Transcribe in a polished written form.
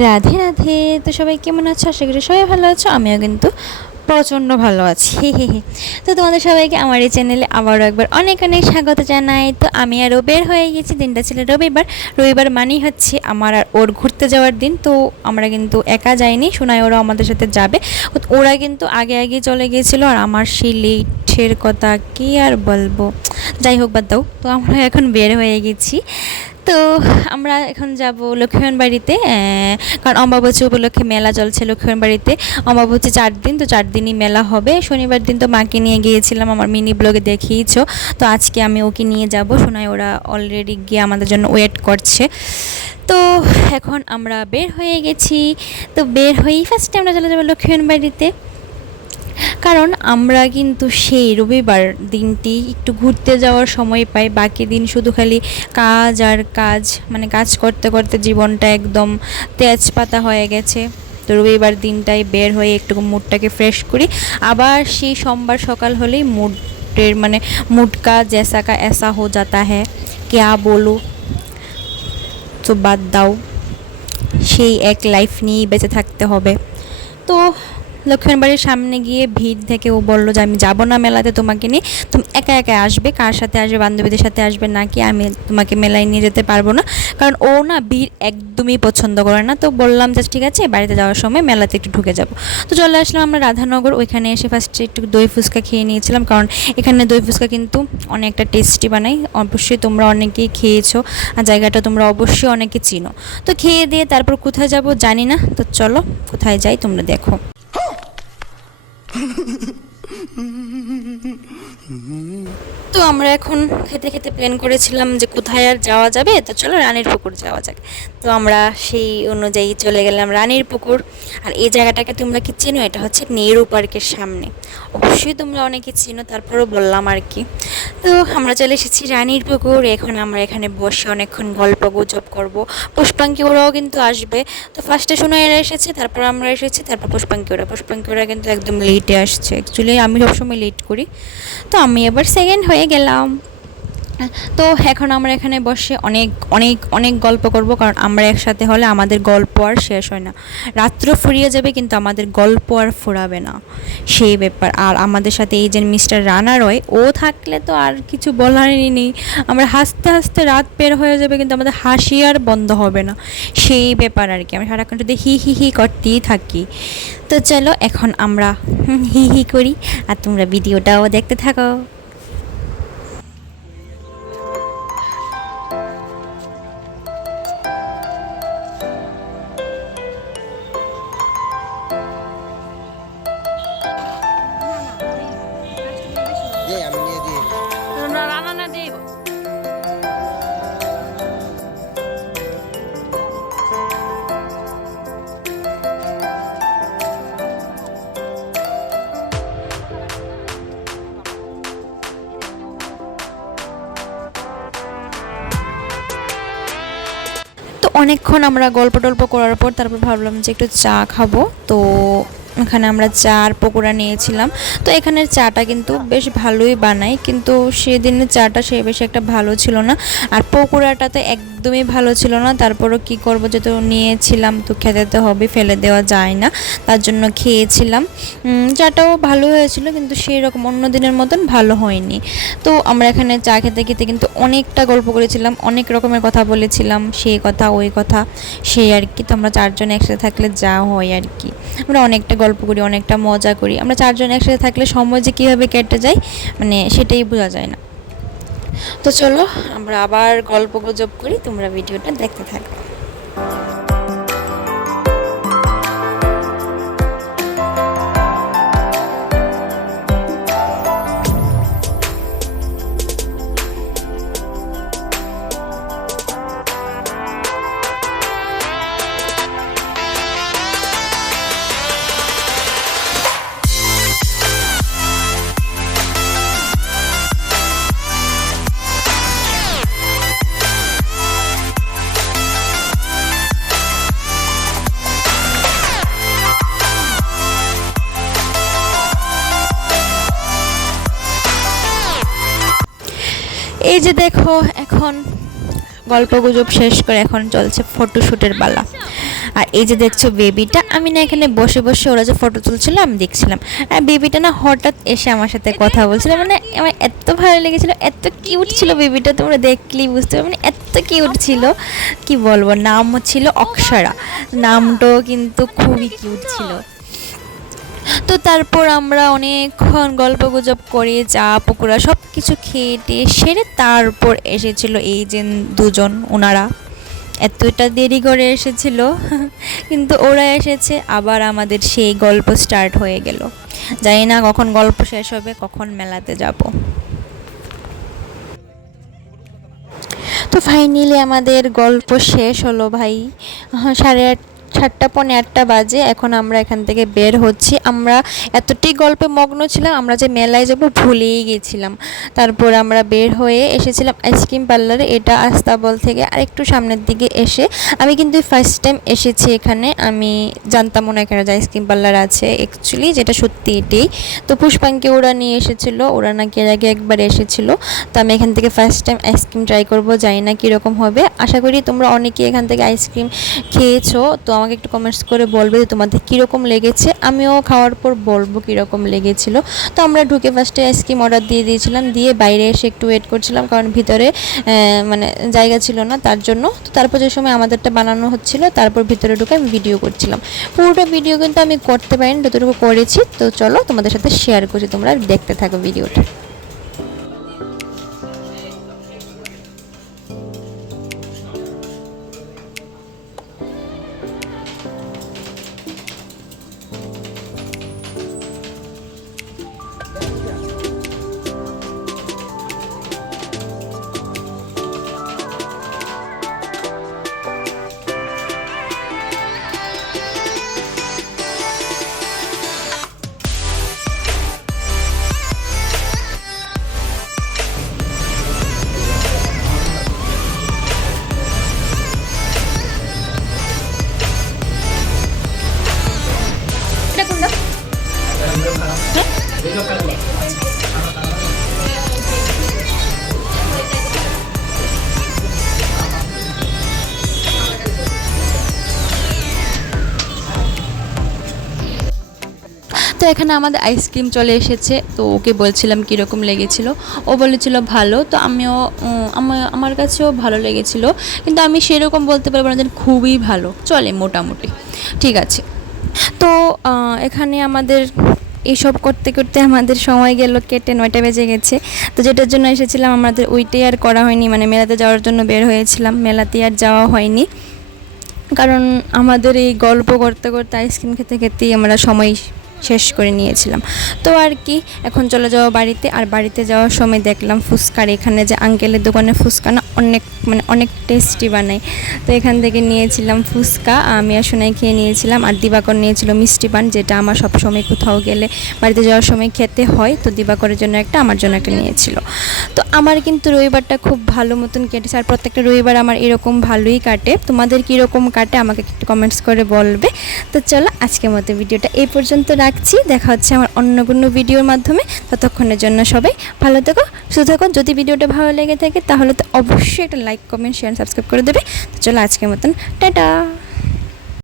রাধে রাধে। তো সবাই কেমন আছো? আশা করি সবাই ভালো আছো। আমিও কিন্তু প্রচণ্ড ভালো আছি। তো তোমাদের সবাইকে আমার এই চ্যানেলে আবারও একবার অনেক অনেক স্বাগত জানাই। তো আমি আরও বের হয়ে গেছি, দিনটা ছিল রবিবার। রবিবার মানেই হচ্ছে আমার আর ওর ঘুরতে যাওয়ার দিন। তো আমরা কিন্তু একা যাইনি, শোনাই ওরা আমাদের সাথে যাবে। ওরা কিন্তু আগে আগে চলে গিয়েছিলো, আর আমার সেই লেটের কথা কি আর বলবো, যাই হোক বাদ দাও। তো আমরা এখন বের হয়ে গেছি। তো আমরা এখন যাব লক্ষ্মীবান বাড়িতে, কারণ অমাবস্যা উপলক্ষে মেলা চলছে লক্ষ্মীবান বাড়িতে। অমাবস্যা 4 দিন, তো 4 দিনই মেলা হবে। শনিবার দিন তো মাকে নিয়ে গিয়েছিলাম, আমার মিনি ব্লগে দেখিয়েছো। তো আজকে আমি ওকে নিয়ে যাব, শোনায় ওরা অলরেডি গিয়ে আমাদের জন্য ওয়েট করছে। তো এখন আমরা বের হয়ে গেছি। তো বের হয়েই ফার্স্টে আমরা চলে যাবো লক্ষ্মীবান বাড়িতে, কারণ আমরা কিন্তু সেই রবিবার দিনটি একটু ঘুরতে যাওয়ার সময় পাই। বাকি দিন শুধু খালি কাজ আর কাজ, মানে কাজ করতে করতে জীবনটা একদম তেজপাতা হয়ে গেছে। তো রবিবার দিনটাই বের হয়ে একটু মুডটাকে ফ্রেশ করি। আবার সেই সোমবার সকাল হলেই মুডের মানে মুড কা জैसा का ऐसा हो जाता है, क्या बोलो। তো বাদ দাও, সেই এক লাইফ নিয়েই বেঁচে থাকতে হবে। তো লক্ষ্মীর বাড়ির সামনে গিয়ে ভিড় থেকে ও বললো যে আমি যাবো না মেলাতে তোমাকে নিয়ে, তুমি একা একা আসবে। কার সাথে আসবে? বান্ধবীদের সাথে আসবে নাকি? আমি তোমাকে মেলায় নিয়ে যেতে পারবো না, কারণ ও না ভিড় একদমই পছন্দ করে না। তো বললাম যে ঠিক আছে, বাড়িতে যাওয়ার সময় মেলাতে একটু ঢুকে যাব। তো চলে আসলাম আমরা রাধানগর। ওইখানে এসে ফার্স্টে একটু দই ফুচকা খেয়ে নিয়েছিলাম, কারণ এখানে দই ফুচকা কিন্তু অনেকটা টেস্টি বানাই। অবশ্যই তোমরা অনেকেই খেয়েছো, আর জায়গাটা তোমরা অবশ্যই অনেকে চিনো। তো খেয়ে দিয়ে তারপর কোথায় যাব জানি না। তো চলো কোথায় যাই তোমরা দেখো। তো আমরা এখন খেতে খেতে প্ল্যান করেছিলাম যে কোথায় আর যাওয়া যাবে, তো চলো রানীর পুকুর যাওয়া যাক। তো আমরা সেই অনুযায়ী চলে গেলাম রানীর পুকুর। আর এই জায়গাটাকে তোমরা কি চেনো? এটা হচ্ছে নেহরু পার্কের সামনে। অবশ্যই তোমরা অনেকে চেনো, তারপরেও বললাম আর কি। তো আমরা চলে এসেছি রানীর পুকুর। এখন আমরা এখানে বসে অনেকক্ষণ গল্প গুজব করবো। পুষ্পাঙ্কি ওরাও কিন্তু আসবে। তো ফার্স্টে শোনা এরা এসেছে, তারপর আমরা এসেছি, তারপর পুষ্পাঙ্কি ওরা কিন্তু একদম লেটে আসছে। অ্যাকচুয়ালি আমি সবসময় লেট করি, তো আমি এবার সেকেন্ড হয়ে গেলাম। তো এখন আমরা এখানে বসে অনেক অনেক অনেক গল্প করব, কারণ আমরা একসাথে হলে আমাদের গল্প আর শেষ হয় না। রাত্র ফুরিয়ে যাবে কিন্তু আমাদের গল্প আর ফুরাবে না, সেই ব্যাপার। আর আমাদের সাথে এই যে মিস্টার রানা রয়, ও থাকলে তো আর কিছু বলারই নেই। আমরা হাসতে হাসতে রাত বের হয়ে যাবে কিন্তু আমাদের হাসি আর বন্ধ হবে না, সেই ব্যাপার আর কি। আমি সারাক্ষণ যদি হি হি হি করতেই থাকি। তো চলো এখন আমরা হি হি করি, আর তোমরা ভিডিওটাও দেখতে থাকো। আমি নিয়ে দিয়ে রান্না না দিব। তো অনেকক্ষণ আমরা গল্প টল্প করার পর তারপর ভাবলাম যে একটু চা খাবো। তো এখানে আমরা চা আর পকোড়া নিয়েছিলাম। তো এখানের চাটা কিন্তু বেশ ভালোই বানায়, কিন্তু সেদিনের চাটা সে বেশ একটা ভালো ছিল না, আর পকোড়াটা তো একদমই ভালো ছিল না। তারপরও কি করবো, যেহেতু নিয়েছিলাম তো খেতে তো হবে, ফেলে দেওয়া যায় না, তার জন্য খেয়েছিলাম। চাটাও ভালো হয়েছিল, কিন্তু সেই রকম অন্য দিনের মতন ভালো হয়নি। তো আমরা এখানে চা খেতে খেতে কিন্তু অনেকটা গল্প করেছিলাম, অনেক রকমের কথা বলেছিলাম, সেই কথা ওই কথা সেই আর কি। তো আমরা 4 জন একসাথে থাকলে যা হয় আর কি, আমরা অনেকটা গল্প করি, অনেকটা মজা করি। আমরা 4 জন একসাথে থাকলে সময় যে কীভাবে কেটে যায় মানে সেটাই বোঝা যায় না। তো চলো আমরা আবার গল্প গুজব করি, তোমরা ভিডিওটা দেখতে থাকো। এই যে দেখো, এখন গল্প গুজব শেষ করে এখন চলছে ফটোশ্যুটের পালা। আর এই যে দেখছো বেবিটা, আমি না এখানে বসে বসে ওরা যে ফটো তুলছিল আমি দেখছিলাম, আর বেবিটা না হঠাৎ এসে আমার সাথে কথা বলছিল, মানে আমার এত ভালো লেগেছিল, এত কিউট ছিল বেবিটা, তোমরা দেখলেই বুঝতে পারবে, মানে এত কিউট ছিল কি বলবো। নামও ছিল অক্ষরা, নামটাও কিন্তু খুবই কিউট ছিল। তো তারপর আমরা অনেকক্ষণ গল্প গুজব করে চা পকোড়া সব কিছু খেয়ে টেয়ে সেরে তারপর এসেছিল এই যে দুজন, ওনারা এতটা দেরি করে এসেছিল কিন্তু ওরা এসেছে, আবার আমাদের সেই গল্প স্টার্ট হয়ে গেল। জানি না কখন গল্প শেষ হবে, কখন মেলাতে যাব। তো ফাইনালি আমাদের গল্প শেষ হলো ভাই, 7:30 পৌনে 8টা বাজে। এখন আমরা এখান থেকে বের হচ্ছি। আমরা এতটাই গল্পে মগ্ন ছিলাম, আমরা যে মেলায় যাব ভুলেই গেছিলাম। তারপর আমরা বের হয়ে এসেছিলাম আইসক্রিম পার্লারে, এটা আস্তাবল থেকে আর একটু সামনের দিকে এসে। আমি কিন্তু ফার্স্ট টাইম এসেছি এখানে, আমি জানতাম না এখানে যে আইসক্রিম পার্লার আছে অ্যাকচুয়ালি, যেটা সত্যি এটাই। তো পুষ্পাঙ্কে ওরা নিয়ে এসেছিলো, ওরা নাকি এর আগে একবার এসেছিলো। তো আমি এখান থেকে ফার্স্ট টাইম আইসক্রিম ট্রাই করবো, জানি না কীরকম হবে। আশা করি তোমরা অনেকেই এখান থেকে আইসক্রিম খেয়েছো, তো আমাকে একটু কমেন্টস করে বলবে যে তোমাদের কীরকম লেগেছে, আমিও খাওয়ার পর বলবো কীরকম লেগেছিলো। তো আমরা ঢুকে ফার্স্টে আইসক্রিম অর্ডার দিয়ে দিয়েছিলাম, দিয়ে বাইরে এসে একটু ওয়েট করছিলাম, কারণ ভিতরে মানে জায়গা ছিল না তার জন্য। তো তারপর যে সময় আমাদেরটা বানানো হচ্ছিলো, তারপর ভিতরে ঢুকে আমি ভিডিও করছিলাম। পুরোটা ভিডিও কিন্তু আমি করতে পারিনি, যতটুকু করেছি। তো চলো তোমাদের সাথে শেয়ার করছি, তোমরা দেখতে থাকো ভিডিওটা। তো এখানে আমাদের আইসক্রিম চলে এসেছে, তো ওকে বলছিলাম কীরকম লেগেছিল, ও বলেছিল ভালো। তো আমিও আমার কাছেও ভালো লেগেছিল, কিন্তু আমি সেরকম বলতে পারবো না যে খুবই ভালো, চলে মোটামুটি ঠিক আছে। তো এখানে আমাদের এইসব করতে করতে আমাদের সময় গেল কেটে 9টা বেজে গেছে। তো যেটার জন্য এসেছিলাম আমাদের ওইটাই আর করা হয়নি, মানে মেলাতে যাওয়ার জন্য বের হয়েছিলাম, মেলাতে আর যাওয়া হয়নি, কারণ আমাদের এই গল্প করতে করতে আইসক্রিম খেতে খেতেই আমরা সময় শেষ করে নিয়েছিলাম। তো আর কি, এখন চলে যাওয়া বাড়িতে। আর বাড়িতে যাওয়ার সময় দেখলাম ফুচকার এখানে যে আঙ্কেলের দোকানে ফুচকা না অনেক টেস্টি বানায়। তো এখান থেকে নিয়েছিলাম ফুচকা, আমি আর সোনাই খেয়ে নিয়েছিলাম, আর দিবাকর নিয়েছিল মিষ্টি পান, যেটা আমার সব সময় কোথাও গেলে বাড়িতে যাওয়ার সময় খেতে হয়। তো দিবাকরের জন্য একটা, আমার জন্য একটা নিয়েছিল। তো আমার কিন্তু রবিবারটা খুব ভালো মতন কেটেছে, আর প্রত্যেকটা রবিবার আমার এরকম ভালোই কাটে। তোমাদের কীরকম কাটে আমাকে একটু কমেন্টস করে বলবে। তো চলো আজকের মতো ভিডিওটা এই পর্যন্ত রাখছি, দেখা হচ্ছে আমার অন্য কোনো ভিডিওর মাধ্যমে। ততক্ষণের জন্য সবাই ভালো থেকো, সুস্থ থাকো। যদি ভিডিওটা ভালো লেগে থাকে তাহলে তো অবশ্যই একটা লাইক, কমেন্ট, শেয়ার, সাবস্ক্রাইব করে দেবে। তো চলো আজকের মতন টাটা।